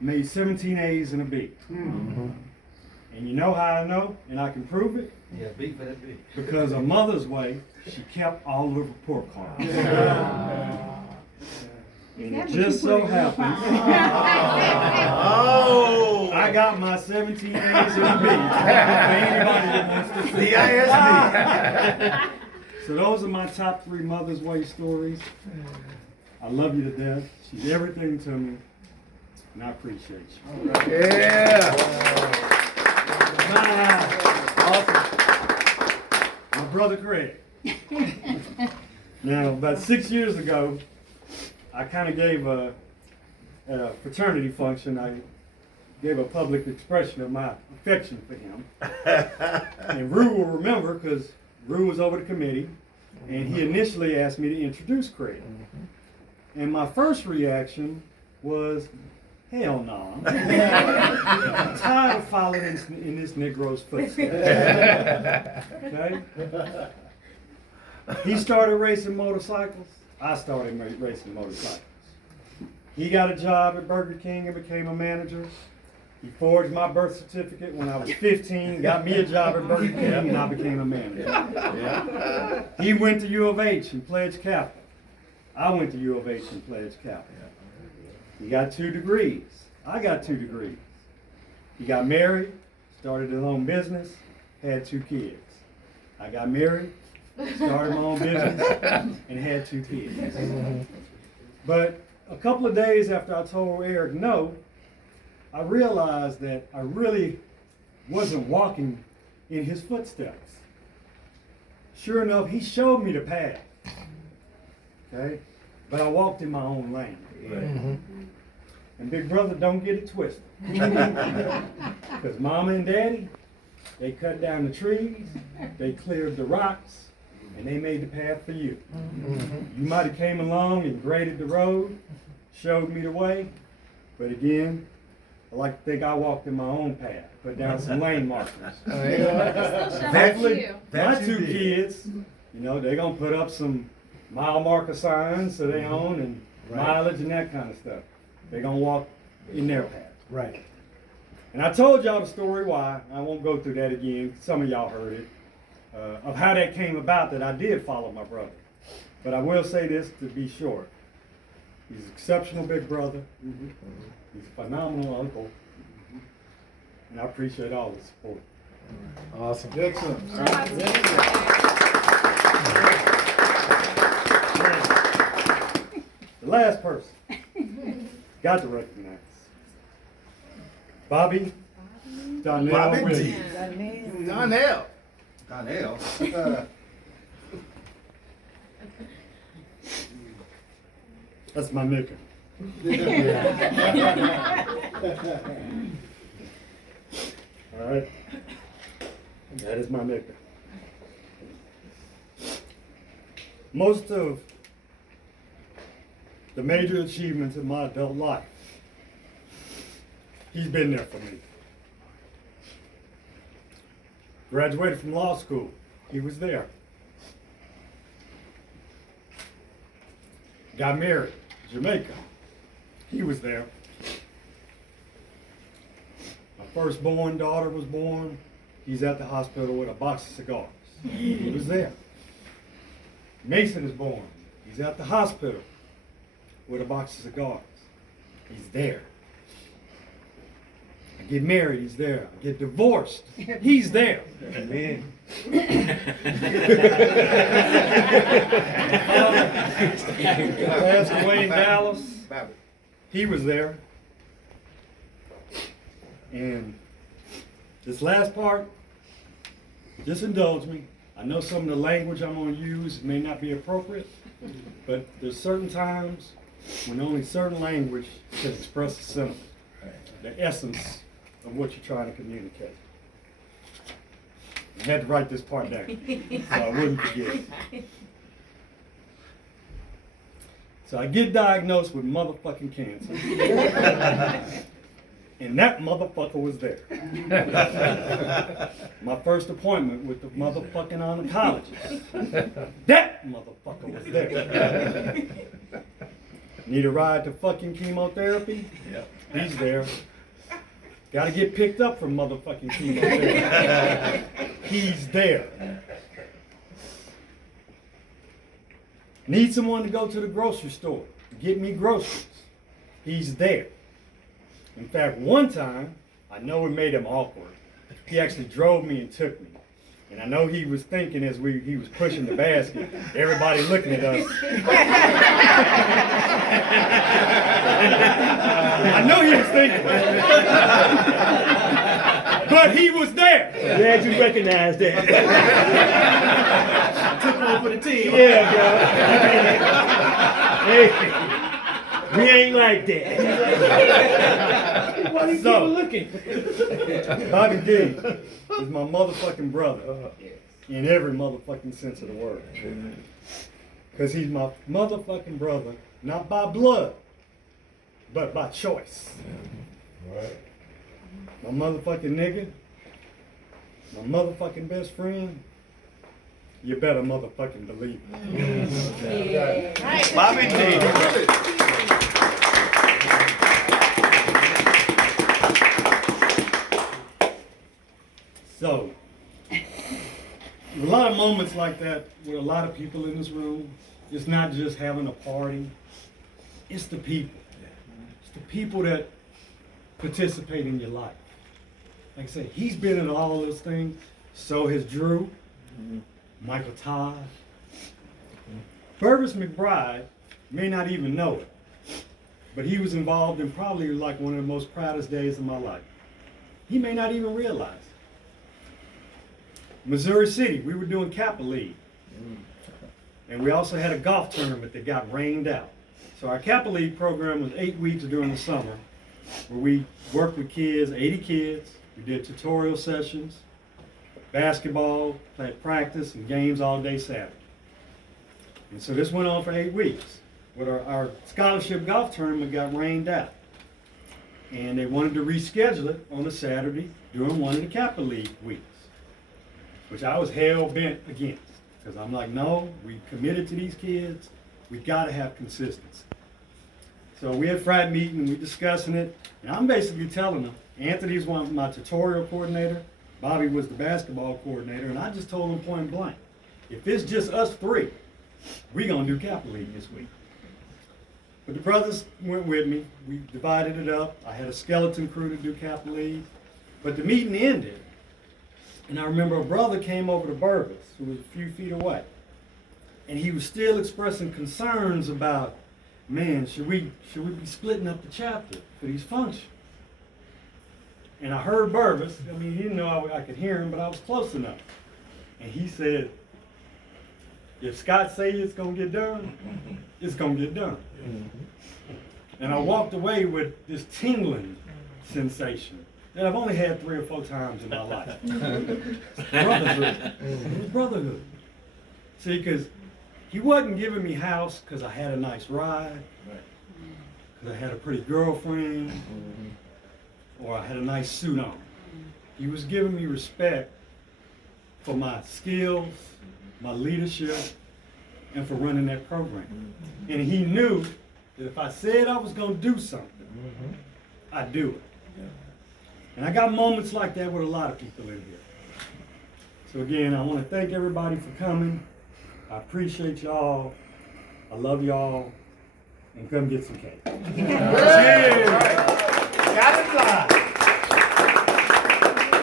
made 17 A's and a B. And you know how I know, and I can prove it? Yeah, B for that B. Because a mother's way, she kept all of her report cards. And it just so happens, Oh! I got my 17 A's and a B. For anybody that wants to see. DISB. So those are my top 3 Mother's Way stories. I love you to death. She's everything to me, and I appreciate you. Yeah. My brother Craig. Now, about 6 years ago, I kind of gave at a fraternity function, I gave a public expression of my affection for him. And Rue will remember because Rue was over the committee, and he initially asked me to introduce Craig. And my first reaction was, hell no. I'm tired of following in this Negro's footsteps. Okay? He started racing motorcycles. I started racing motorcycles. He got a job at Burger King and became a manager. He forged my birth certificate when I was 15, got me a job at Burger King, and I became a manager. He went to U of H and pledged Kappa. I went to U of H and pledged Kappa. He got 2 degrees. I got 2 degrees. He got married, started his own business, had 2 kids. I got married, started my own business, and had 2 kids. But a couple of days after I told Eric no, I realized that I really wasn't walking in his footsteps. Sure enough, he showed me the path. Okay? But I walked in my own lane. And big brother, don't get it twisted. Because mama and daddy, they cut down the trees, they cleared the rocks, and they made the path for you. You might have came along and graded the road, showed me the way, but again, I like to think I walked in my own path, put down some lane markers. Hopefully, my 2 kids, you know, they're gonna put up some mile marker signs so they own and mileage and that kind of stuff. They're gonna walk in their path. Right. And I told y'all the story why. I won't go through that again. Some of y'all heard it. Of how that came about that I did follow my brother. But I will say this to be short. He's an exceptional big brother. He's a phenomenal uncle. And I appreciate all the support. Awesome. Excellent. The last person. Got to recognize. Bobby Donnell Bobby Williams. D. Donnell. Donnell. That's my nigga. All right. That is my nigga. Most of the major achievements in my adult life, he's been there for me. Graduated from law school, he was there. Got married, Jamaica, he was there. My firstborn daughter was born, he's at the hospital with a box of cigars. He was there. Mason is born, he's at the hospital with a box of cigars. He's there. I get married, he's there. I get divorced, he's there. Amen. Passed away in Dallas, he was there. And this last part, just indulge me. I know some of the language I'm going to use may not be appropriate, but there's certain times when only certain language can express the sentiment, the essence of what you're trying to communicate. I had to write this part down so I wouldn't forget. So I get diagnosed with motherfucking cancer. And that motherfucker was there. My first appointment with the motherfucking oncologist. That motherfucker was there. Need a ride to fucking chemotherapy? Yep. He's there. Gotta get picked up from motherfucking chemotherapy. He's there. Need someone to go to the grocery store, get me groceries. He's there. In fact, one time, I know it made him awkward. He actually drove me and took me. And I know he was thinking as he was pushing the basket, everybody looking at us. I know he was thinking that. But he was there. Glad you recognize that. Took one for the team. Yeah, bro. Hey, we ain't like that. Why you So- keep looking? Bobby D is my motherfucking brother in every motherfucking sense of the word. Because he's my motherfucking brother, not by blood, but by choice. My motherfucking nigga, my motherfucking best friend, you better motherfucking believe it. Bobby D. So, a lot of moments like that with a lot of people in this room, it's not just having a party, it's the people. It's the people that participate in your life. Like I said, he's been in all those things, so has Drew, Michael Todd. Burvis McBride may not even know it, but he was involved in probably like one of the most proudest days of my life. He may not even realize it. Missouri City, we were doing Kappa League. And we also had a golf tournament that got rained out. So our Kappa League program was 8 weeks during the summer, where we worked with kids, 80 kids. We did tutorial sessions, basketball, played practice, and games all day Saturday. And so this went on for 8 weeks. But our scholarship golf tournament got rained out. And they wanted to reschedule it on a Saturday during one of the Kappa League weeks, which I was hell bent against. Because I'm like, no, we committed to these kids. We gotta have consistency. So we had Friday meeting, we discussing it, and I'm basically telling them, Anthony's my tutorial coordinator, Bobby was the basketball coordinator, and I just told them point blank, if it's just us three, we gonna do Kappa League this week. But the brothers went with me, we divided it up. I had a skeleton crew to do Kappa League, but the meeting ended. And I remember a brother came over to Burvis, who was a few feet away. And he was still expressing concerns about, man, should we be splitting up the chapter for these functions? And I heard Burvis, I mean, he didn't know I could hear him, but I was close enough. And he said, if Scott say it's gonna get done, it's gonna get done. And I walked away with this tingling sensation that I've only had 3 or 4 times in my life. Brotherhood. It was brotherhood. See, because he wasn't giving me house because I had a nice ride, because I had a pretty girlfriend, or I had a nice suit on. He was giving me respect for my skills, my leadership, and for running that program. And he knew that if I said I was going to do something, I'd do it. And I got moments like that with a lot of people in here. So again, I want to thank everybody for coming. I appreciate y'all. I love y'all. And come get some cake. Cheers!